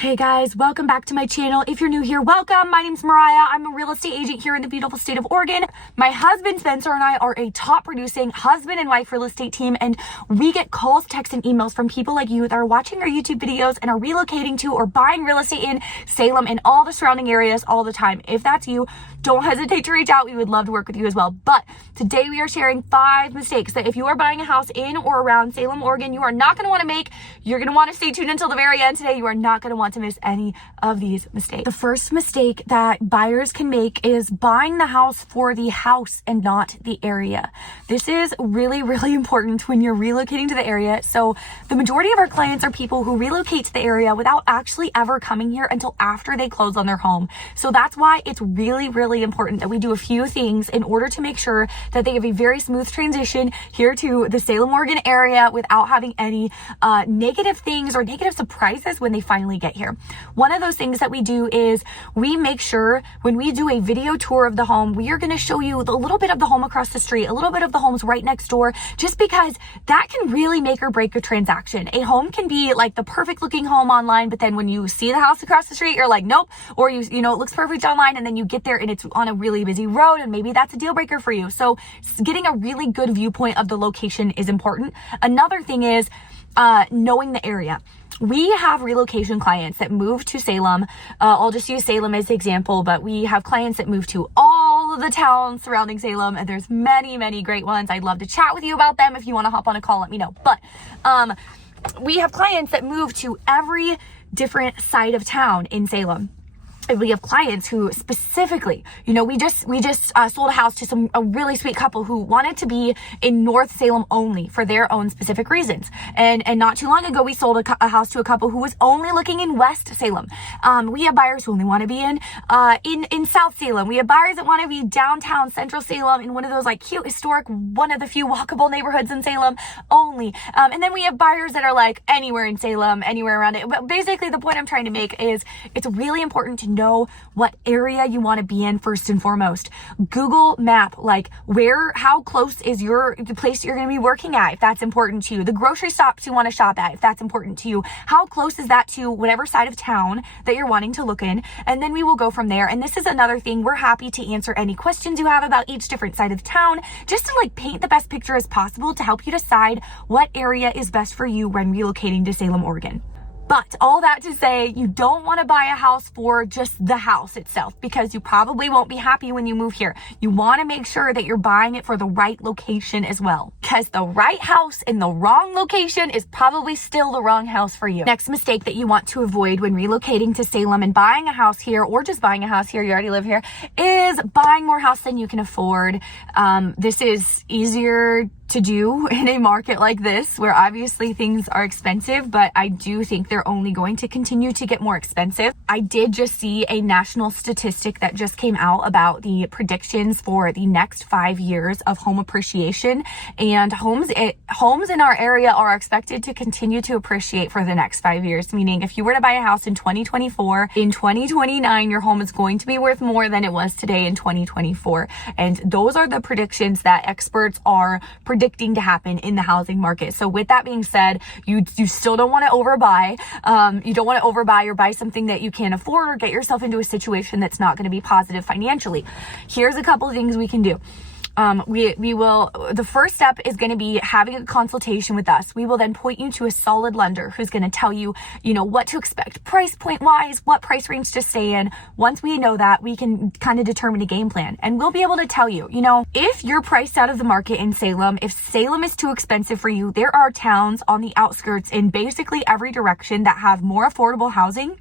Hey guys, welcome back to my channel. If you're new here, welcome. My name's Mariah. I'm a real estate agent here in the beautiful state of Oregon. My husband Spencer and I are a top producing husband and wife real estate team, and we get calls, texts, and emails from people like you that are watching our YouTube videos and are relocating to or buying real estate in Salem and all the surrounding areas all the time. If that's you, don't hesitate to reach out. We would love to work with you as well. But today we are sharing 5 mistakes that if you are buying a house in or around Salem, Oregon, you are not going to want to make. You're going to want to stay tuned until the very end today. You are not going to want to miss any of these mistakes. The first mistake that buyers can make is buying the house for the house and not the area. This is really, really important when you're relocating to the area. So the majority of our clients are people who relocate to the area without actually ever coming here until after they close on their home. So that's why it's really, really important that we do a few things in order to make sure that they have a very smooth transition here to the Salem, Oregon area without having any negative things or negative surprises when they finally get here. One of those things that we do is we make sure when we do a video tour of the home, we are going to show you a little bit of the home across the street, a little bit of the homes right next door, just because that can really make or break a transaction. A home can be like the perfect looking home online, but then when you see the house across the street, you're like, nope. Or you know, it looks perfect online, and then you get there and it's on a really busy road, and maybe that's a deal breaker for you. So getting a really good viewpoint of the location is important. Another thing is knowing the area. We have relocation clients that move to Salem. I'll just use Salem as an example, but we have clients that move to all of the towns surrounding Salem, and there's many, many great ones. I'd love to chat with you about them. If you want to hop on a call, let me know. But we have clients that move to every different side of town in Salem. We have clients who specifically, you know, we just sold a house to a really sweet couple who wanted to be in North Salem only for their own specific reasons. And not too long ago, we sold a house to a couple who was only looking in West Salem. We have buyers who only want to be in South Salem. We have buyers that want to be downtown Central Salem in one of those like cute historic, one of the few walkable neighborhoods in Salem only. And then we have buyers that are like anywhere in Salem, anywhere around it. But basically the point I'm trying to make is it's really important to know what area you want to be in first and foremost. Google map, like how close is the place you're going to be working at, if that's important to you. The grocery stops you want to shop at, if that's important to you. How close is that to whatever side of town that you're wanting to look in? And then we will go from there. And this is another thing. We're happy to answer any questions you have about each different side of town, just to like paint the best picture as possible to help you decide what area is best for you when relocating to Salem, Oregon. But all that to say, you don't want to buy a house for just the house itself, because you probably won't be happy when you move here. You want to make sure that you're buying it for the right location as well, because the right house in the wrong location is probably still the wrong house for you. Next mistake that you want to avoid when relocating to Salem and buying a house here, or just buying a house here, you already live here, is buying more house than you can afford. This is easier to do in a market like this where obviously things are expensive, but I do think they're only going to continue to get more expensive. I did just see a national statistic that just came out about the predictions for the next 5 years of home appreciation, and homes in our area are expected to continue to appreciate for the next 5 years, meaning if you were to buy a house in 2024, in 2029 your home is going to be worth more than it was today in 2024. And those are the predictions that experts are predicting to happen in the housing market. So with that being said, you still don't want to overbuy. You don't want to overbuy or buy something that you can't afford or get yourself into a situation that's not going to be positive financially. Here's a couple of things we can do. The first step is going to be having a consultation with us. We will then point you to a solid lender who's going to tell you, what to expect price point wise, what price range to stay in. Once we know that, we can kind of determine a game plan, and we'll be able to tell you, if you're priced out of the market in Salem, if Salem is too expensive for you, there are towns on the outskirts in basically every direction that have more affordable housing.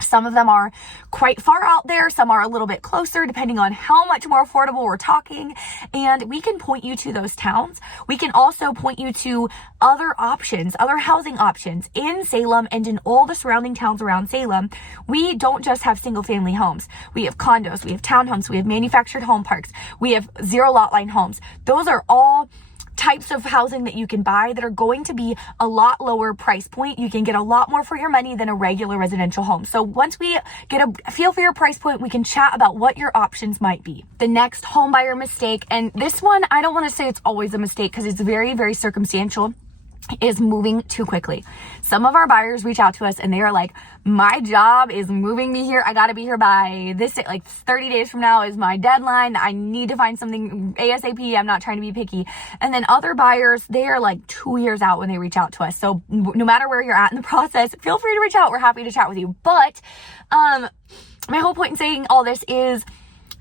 Some of them are quite far out there. Some are a little bit closer, depending on how much more affordable we're talking. And we can point you to those towns. We can also point you to other options, other housing options in Salem and in all the surrounding towns around Salem. We don't just have single family homes. We have condos, we have townhomes, we have manufactured home parks, we have zero lot line homes. Those are all types of housing that you can buy that are going to be a lot lower price point. You can get a lot more for your money than a regular residential home. So once we get a feel for your price point, we can chat about what your options might be. The next home buyer mistake, and this one, I don't want to say it's always a mistake because it's very, very circumstantial. is moving too quickly. Some of our buyers reach out to us and they are like, my job is moving me here. I got to be here by this day, like 30 days from now is my deadline. I need to find something ASAP. I'm not trying to be picky. And then other buyers, they are like 2 years out when they reach out to us. So no matter where you're at in the process, feel free to reach out. We're happy to chat with you. But my whole point in saying all this is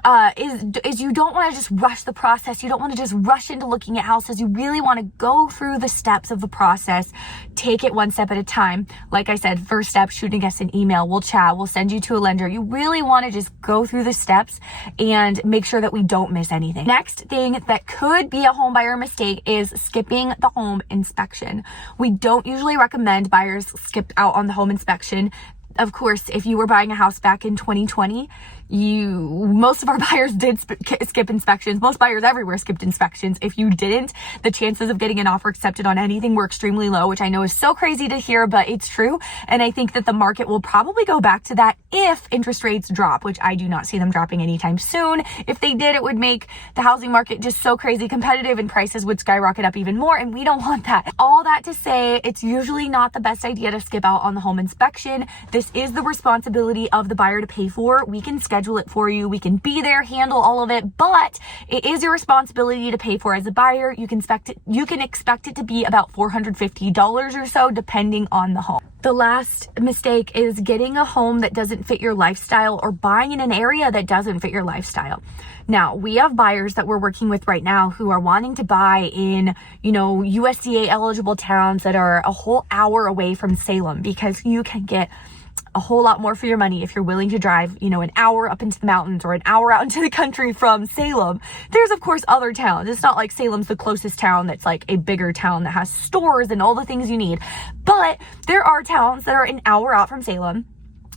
you don't want to just rush the process. You don't want to just rush into looking at houses. You really want to go through the steps of the process. Take it one step at a time. Like I said, first step, shooting us an email. We'll chat. We'll send you to a lender. You really want to just go through the steps and make sure that we don't miss anything. Next thing that could be a home buyer mistake is skipping the home inspection. We don't usually recommend buyers skip out on the home inspection. Of course, if you were buying a house back in 2020, most of our buyers did skip inspections. Most buyers everywhere skipped inspections. If you didn't, the chances of getting an offer accepted on anything were extremely low, which I know is so crazy to hear, but it's true. And I think that the market will probably go back to that if interest rates drop, which I do not see them dropping anytime soon. If they did, it would make the housing market just so crazy competitive and prices would skyrocket up even more. And we don't want that. All that to say, it's usually not the best idea to skip out on the home inspection. This is the responsibility of the buyer to pay for. We can schedule it for you. We can be there, handle all of it, but it is your responsibility to pay for as a buyer. You can expect it to be about $450 or so, depending on the home. The last mistake is getting a home that doesn't fit your lifestyle or buying in an area that doesn't fit your lifestyle. Now, we have buyers that we're working with right now who are wanting to buy in, USDA eligible towns that are a whole hour away from Salem, because you can get a whole lot more for your money if you're willing to drive, an hour up into the mountains or an hour out into the country from Salem. There's, of course, other towns. It's not like Salem's the closest town that's like a bigger town that has stores and all the things you need. But there are towns that are an hour out from Salem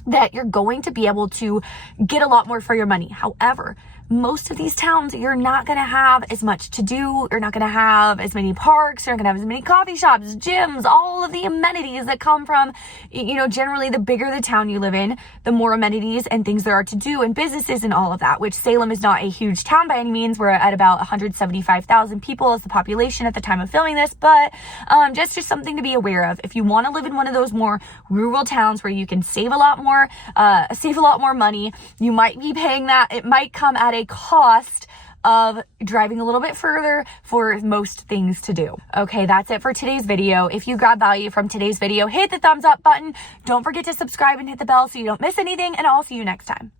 that you're going to be able to get a lot more for your money. However, most of these towns, you're not going to have as much to do. You're not going to have as many parks. You're not going to have as many coffee shops, gyms, all of the amenities that come from, generally the bigger the town you live in, the more amenities and things there are to do and businesses and all of that, which Salem is not a huge town by any means. We're at about 175,000 people as the population at the time of filming this, but just something to be aware of. If you want to live in one of those more rural towns where you can save a lot more money, you might be paying that. It might come at a cost of driving a little bit further for most things to do. Okay, that's it for today's video. If you got value from today's video, hit the thumbs up button. Don't forget to subscribe and hit the bell so you don't miss anything, and I'll see you next time.